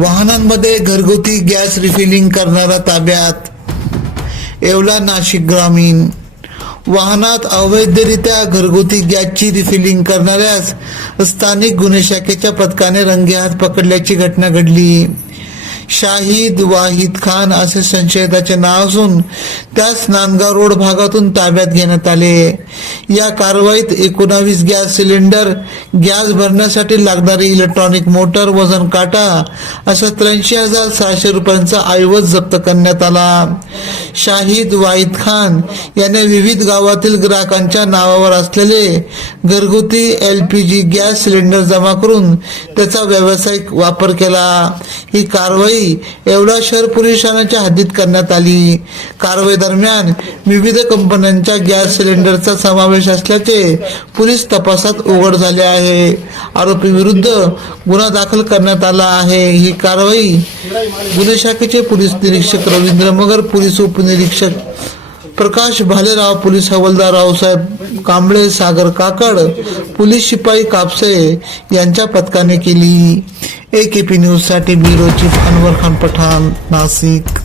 वाहनांमध्ये घरगुती gas refilling करणारा ताब्यात. येवला नाशिक ग्रामीण. वाहनात अवैधरित्या घरगुती गॅसची रिफिलिंग करणाऱ्यास स्थानिक गुन्हे शाखेच्या पथकाने रंगेहात पकडल्याची घटना घडली. शाहिद वाहिद खान असे संशयिताचे नाव असून त्यास नांदगाव रोड भागातून ताब्यात घेण्यात आले. या कारवाईत एकोणावीस गॅस सिलेंडर गॅस भरण्यासाठी लागणारी इलेक्ट्रॉनिक मोटर वजन काटा असा त्र्याऐंशी हजार सहाशे रुपयांचा ऐवज जप्त करण्यात आला. शाहिद वाहिद खान याने विविध गावातील ग्राहकांच्या नावावर असलेले घरगुती L P G gas cylinder जमा करून त्याचा व्यावसायिक वापर केला. ही कारवाई एवढा शहर पोलीस ठाण्याच्या हद्दीत करण्यात आली. कारवाई दरम्यान विविध कंपन्यांच्या गॅस सिलेंडरचा समावेश असल्याचे पोलीस तपासात उघड झाले आहे. आरोपी विरुद्ध गुन्हा दाखल करण्यात आला आहे. ही कारवाई गुन्हे शाखेचे पोलीस निरीक्षक रवींद्र मगर पोलीस उपनिरीक्षक प्रकाश भालेराव पोलीस हवालदार रावसाहेब कांबळे सागर काकड पोलीस शिपाई कापसे यांच्या पथकाने केली. ए के पी न्यूजसाठी ब्युरोची अनवर खान पठाण नाशिक.